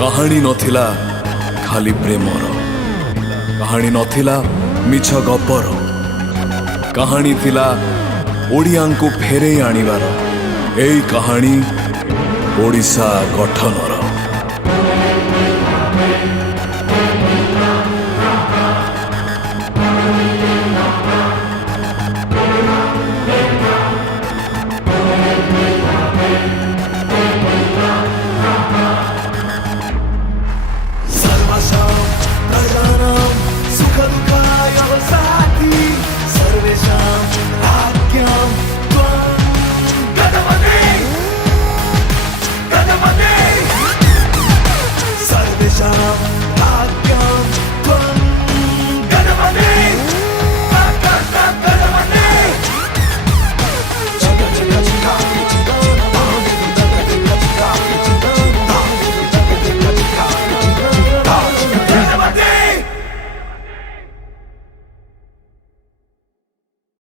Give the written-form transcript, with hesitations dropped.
कहानी नथिला खाली प्रेमर, कहानी नथिला मिछ गपर, कहानी थिला ओडिया को फेरे आनिबार। एई कहानी ओडिशा गठनर।